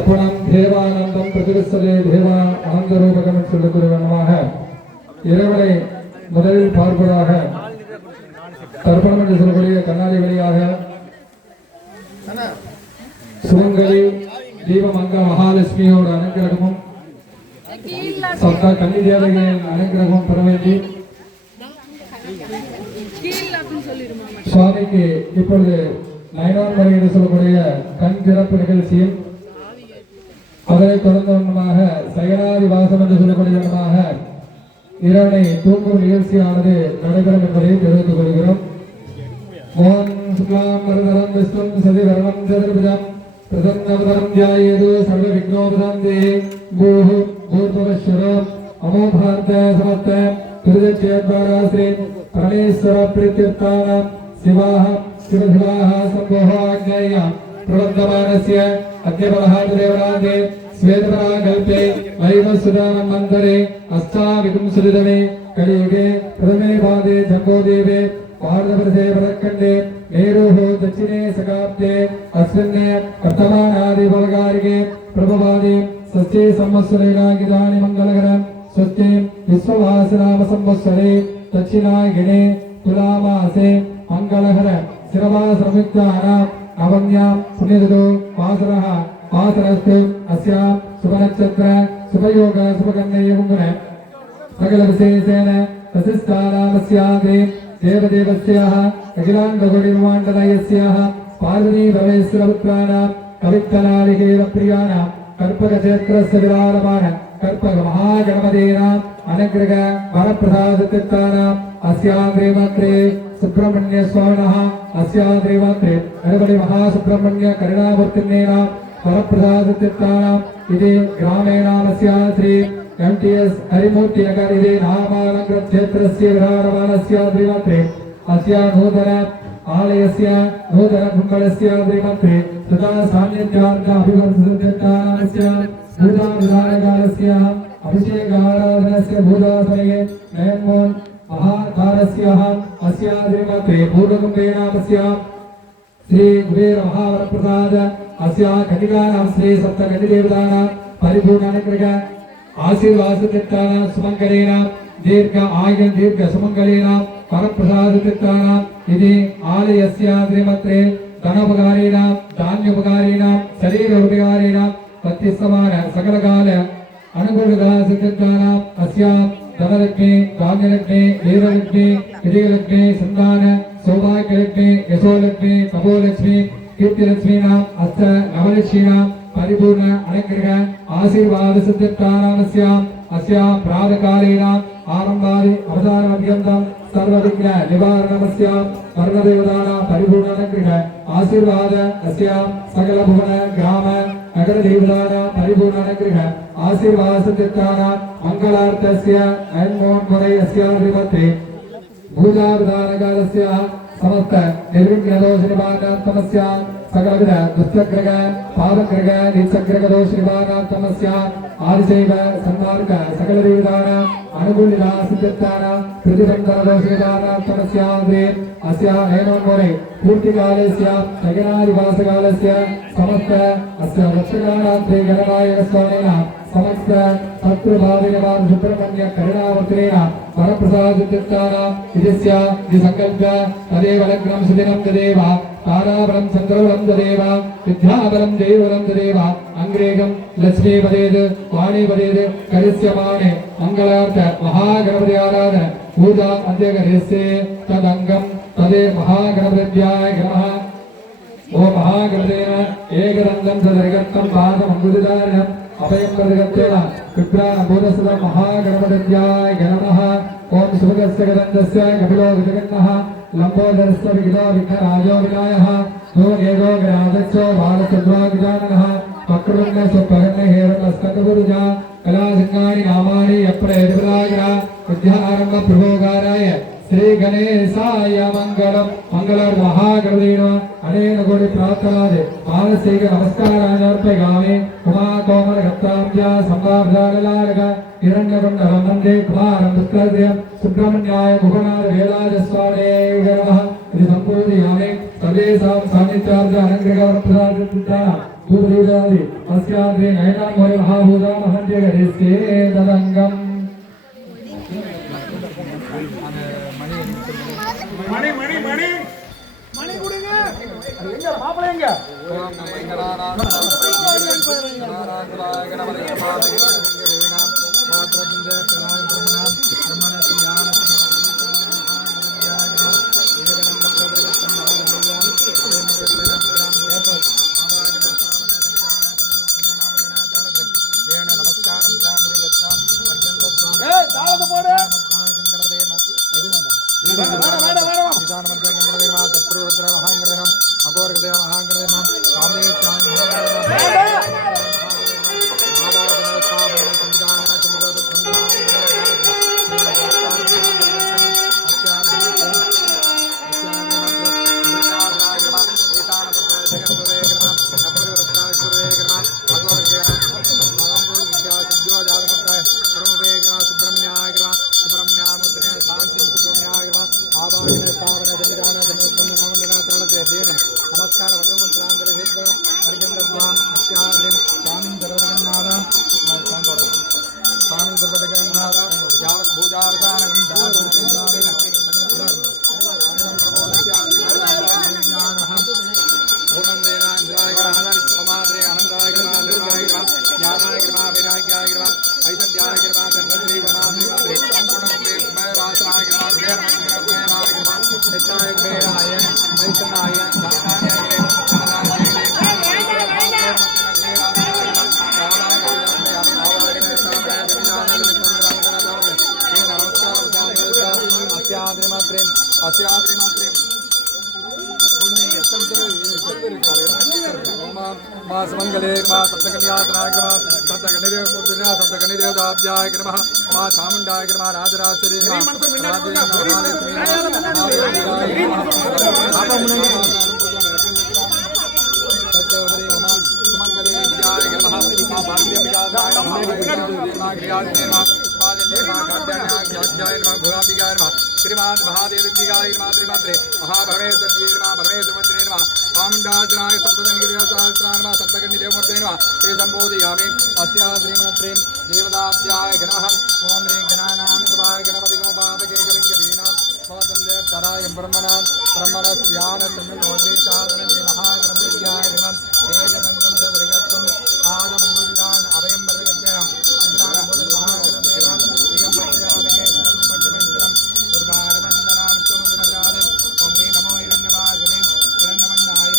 தர்ப்பணம் தேவானந்தம் பிரதிஷ்டதே தேவா ஆனந்தரூபகம் என்று சொல்லக்கூடிய வண்ணமாக இறைவனை முதலில் பார்ப்பதாக தர்ப்பணம் என்று சொல்லக்கூடிய கண்ணாடி வழியாக சுமங்கலி தீபமங்க மகாலட்சுமியோட அனுகிரகமும் சப்த கன்னி தேவதைகளின் அனுகிரகமும் பெற வேண்டி சுவாமிக்கு இப்பொழுது நயனார் என்று சொல்லக்கூடிய கண் திறப்பு நிகழ்ச்சியில் அதனைத் தொடர்ந்தவண்ணமாக சயனாதி வாசம் என்று சொல்லக்கூடியவண்ணமாக இறைவனை தூங்கும் நிகழ்ச்சியானது நடைபெறும் என்பதை தெரிவித்துக் கொள்கிறோம். ஓம் சுக்லாம் வரதரம் விஷ்ணும் சதிவரணம் சதுர்புஜம் பிரசன்னவதரம் த்யாயேது சர்வ விக்னோபசாந்தே பூஹு பூர்வவஸ்வரம் அமோபார்த்த சமர்த்த திருதச்சேத்வாராஸ்ரீ பரமேஸ்வர பிரீத்திர்த்தானாம் சிவாஹ சிவசிவாஹ சம்போஹ ஆக்ஞேய பிரவர்த்தமானஸ்ய அத்யபலஹாதேவராதே ஸ்வேதபராகல்பே வைவசுதானம் மந்தரே அஷ்டாவிகும்சுதிதமே கலியுகே பிரதமே பாதே ஜம்போதேவே भारतवर्षे परखंडे मेरुः दक्षिणे सकाब्दे अस्मिन् वर्तमानादिवगारिके प्रभवादि सस्ये संवत्सरेणागिदानि मङ्गलकरं स्वस्ति विश्ववासनाम संवत्सरे दक्षिणायने तुलामासे मङ्गलकर शिरवासरमुक्तानां नवम्यां पुण्यदिनो वासरः वासरस्तु अस्यां शुभनक्षत्र शुभयोग शुभकन्ययुगुण सकलविशेषेण वसिष्ठानामस्याग्रे देवदेवस्याः अखिलाण्डकोटिब्रह्माण्डनायस्याः पार्वती परमेश्वरपुत्राणां कवित्तनालिकेलप्रियाणां कर्पकक्षेत्रस्य विराजमान कर्पकमहागणपतीनाम् अनुग्रह वरप्रसादतीर्थानाम् अस्याग्रेमत्रे सुब्रह्मण्यस्वामिनः अस्याग्रेमत्रे गणपति महासुब्रह्मण्य करुणामूर्तिर्नेनां वरप्रसादतीर्थानाम् इति ग्रामेणामस्या श्री एमटीएस हरिमूर्ति नगर इति नामालंकृत क्षेत्रस्य विराजमानस्य श्रीमन्त्रे अस्या नूतन आलयस्य नूतन कुम्भलस्य श्रीमन्त्रे तथा सान्निध्यार्थ अभिवर्धनस्य भूताविधानकालस्य अभिषेकाराधनस्य भूतासमये नयन्मोहन महाकारस्य अस्या श्रीमन्त्रे पूर्वकुम्भेनामस्य श्री कुबेर महावरप्रसाद अस्या कटिकानां श्री सप्तकटिदेवतानां परिपूर्णानुग्रह आशीर्वादतीर्थानां सुमंगलेनां दीर्घ आयु दीर्घ सुमंगलेनां वरप्रसादतीर्थानां इति आलयस्य श्रीमन्त्रे धनोपकारिणां धान्योपकारिणां शरीरोपकारिणां तत्समान सकलकाल अनुकूलतासिद्धतानां अस्यां धनलक्ष्मी धान्यलक्ष्मी वीरलक्ष्मी विजयलक्ष्मी संतान सौभाग्यलक्ष्मी यशोलक्ष्मी तपोलक्ष्मी कीर्तिलक्ष्मीनां अष्ट नवलक्ष्मीनां परिपूर्ण अनुग्रह आशीर्वाद सिद्धिर्तानामस्याम् अस्यां प्रातःकालेनाम् आरम्भादि अवसानपर्यन्तं सर्वविघ्न निवारणमस्यां वर्णदेवतानां परिपूर्ण अनुग्रह आशीर्वाद अस्यां सकलभुवन ग्राम नगरदेवतानां परिपूर्ण अनुग्रह आशीर्वाद सिद्धिर्तानां मङ्गलार्थस्य नयन्मोहनपुरै अस्यां श्रीमते भूजावधानकालस्य समस्त निर्विघ्नदोषनिवारणार्थमस्यां सकलविध दुष्टग्रह पावग्रह नीचग्रह दोष निवारणार्थमस्यां आदिशैव सन्मार्ग सकलदेवतानां अनुकूलिता सिद्धिर्तानां प्रतिबन्धन दोष निवारणार्थमस्यां अस्या नयनोन्मोरे पूर्तिकालस्य जगनादिवासकालस्य समस्त अस्य वक्षकालान्ते गणनायकस्वामिनः समस्त शत्रुभाविनवान् सुब्रह्मण्य करुणावर्तिनेन वरप्रसादतीर्थानां इत्यस्य संकल्प तदेव लग्नं सुदिनं तदेव ताराबलं चन्द्रबलं तदेव विद्याबलं जयबलं तदेव अङ्ग्रेगं लक्ष्मीपदेद् वाणीपदेद् करिष्यमाणे मङ्गलार्थ महागणपति आराधन पूजा अद्यकरिष्ये तदङ्गं तदे महागणपत्याय नमः ओ महागणपतेन एकदन्तं तदर्गत्तं पादमङ्गुलिदारिणम् अभयं प्रदगत्तेन विप्राणभूतसद महागणपत्याय नमः ओम सुभगस्य गदन्तस्य कपिलो विजगन्नः लम्बोदरस्य विघ्नो विघ्नराजो विनायः योगेगो गणाध्यक्षो बालचन्द्रागिजाननः वक्रतुण्ड स्वप्रगण्य हेरतस्कन्दपुरुजा कलासिंहानि नामानि यप्रयतिपदागिरा विद्यारम्भ प्रभोगाराय श्री गणेशाय मंगलम मंगलम महागणपतिनो अनेन कोटि प्रार्थनादे मानसिक नमस्कारान् अर्पयामि उमा कोमल गत्ताम्या संवादाललालक हिरण्यकुण्डलं वन्दे कुमारं पुत्रद्वयं सुब्रह्मण्याय मुखनाद वेलाजस्वामिने नमः इति सम्पूजयामि सर्वेषां सान्निध्यार्थ अनुग्रहप्रसादः பூதீதாதி அஸ்யாத்ரே நயனாம் மோரி மகாபூதா மகந்திய கரிஸ்கே ததங்கம் மணி மணி மணி மணி கொடுங்க. எங்க மாப்பிள்ளை எங்க? தாளத்தை போடு. मंगले सप्तकन्यातनाग्रमा सप्तकन्निदेव मूर्तिना सप्तकन्निदेव दाब्जाय नमः मा चामुण्डाय नमः राजराजश्री श्रीमान महादेव महाभवेश्वरी परमेश्वरी चामुण्डाजनाय सप्तकन्निदेवतास्त्रान् सप्तकन्निदेवमूर्ते नमः श्री सम्बोधयामि अस्या श्रीमन्त्रीं देवताभ्याय नमः ओम ह्रीं गणानां स्वाहाय गणपतिगोपावके कविङ्गवीनां स्वातं देवतराय ब्रह्मणां ब्रह्मणस्यान चन्द्रनोन्मेषादनं महागणपत्याय नमः एकदन्तं च वृगत्वम् आदमूर्गान् अभयं वर्गज्ञानं रुद्राणबोध महागणदेवं श्रीयम्बरजालके शरणमज्जमेन्द्रं दुर्वारवन्दनां सुमजाले ओम ह्रीं नमो हिरण्यवागवे हिरण्यवन्नाय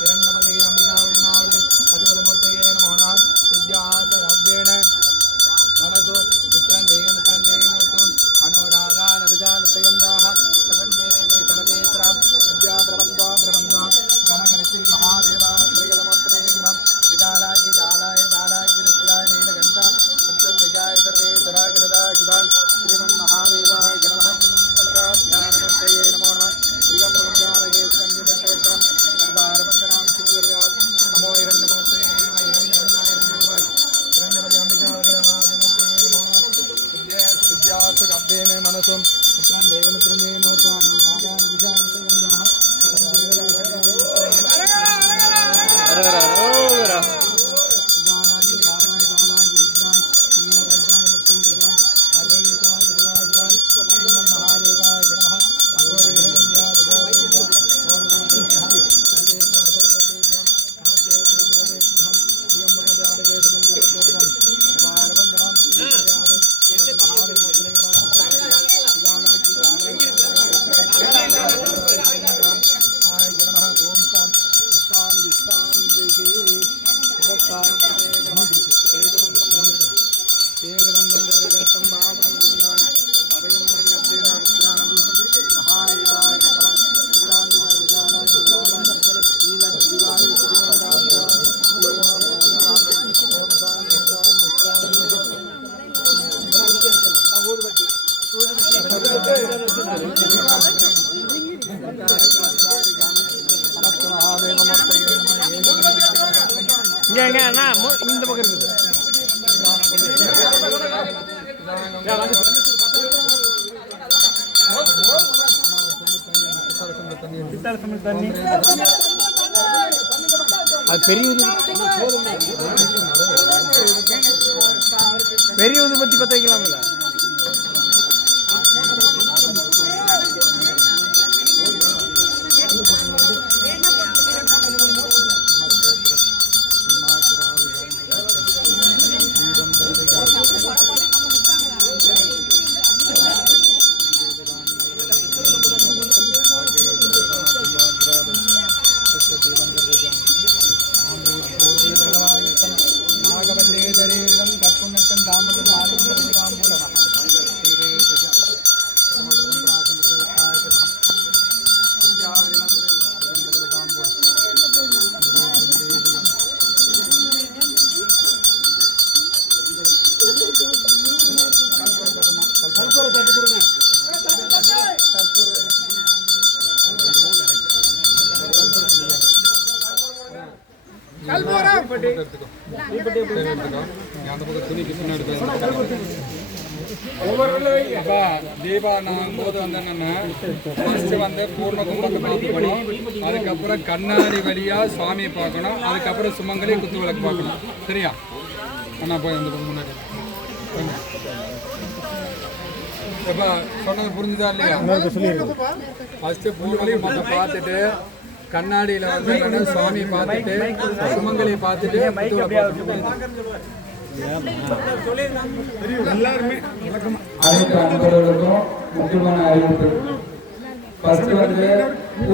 हिरण्यपदये अम्बिकाय मावले अतिपदमूर्तये नमो नमः विद्यातरव्येण मनसो चित्रन्देयं चित्रन्देयनोत्तम अनुराधान विजालतयन्दाः सदन्देवे चलतेस्रां विद्याप्रबन्धा प्रबन्धा गणगणश्री महादेवा प्रियतमूर्तये नमः विकालाय जालाय बालाय रुद्राय नीलकण्ठ उत्तमविजयाय सर्वेश्वराय सदा शिवान् श्रीमन्महादेवाय नमः पञ्चाध्यानमूर्तये नमो नमः श्रीगम्बुरमजालये सुगन्धिपट्टोत्तरं सर्वारवन्दनां सुमधुर्यात् नमो हिरण्यमूर्तये नमः हिरण्यवन्नाय नमः हिरण्यपदे अम्बिकावले महादेवते नमो विद्यासु कब्देन मनसुं चित्रन्देयनोत्तम अनुराधान विजालतयन्दाः இந்த பக்கம் இருக்குது. தண்ணி அது பெரிய பெரிய ஊதுபத்தி பற்ற வைக்கலாம்ல? தீபாவளி போது வந்து ஃபர்ஸ்ட் வந்து பூர்ண கும்பத்தை பார்க்கணும், அதுக்கப்புறம் கண்ணாடி வழியா சுவாமியை பார்க்கணும், அதுக்கப்புறம் சுமங்கலி குத்து விளக்கு பார்க்கணும். சரியா அண்ணா? போய் வந்து முன்னாடி இப்போ சொன்னது புரிஞ்சுதா இல்லையா? ஃபர்ஸ்ட் பூர்ண கும்பத்தை பார்த்துட்டு கண்ணாடியில் வந்து சுவாமியை பார்த்துட்டு சுமங்கலியை பார்த்துட்டு குத்து விளக்கு பார்க்கணும். அனைத்து அன்பர்களுக்கும் முக்கியமான அறிவிப்பு. ஃபர்ஸ்ட் வந்து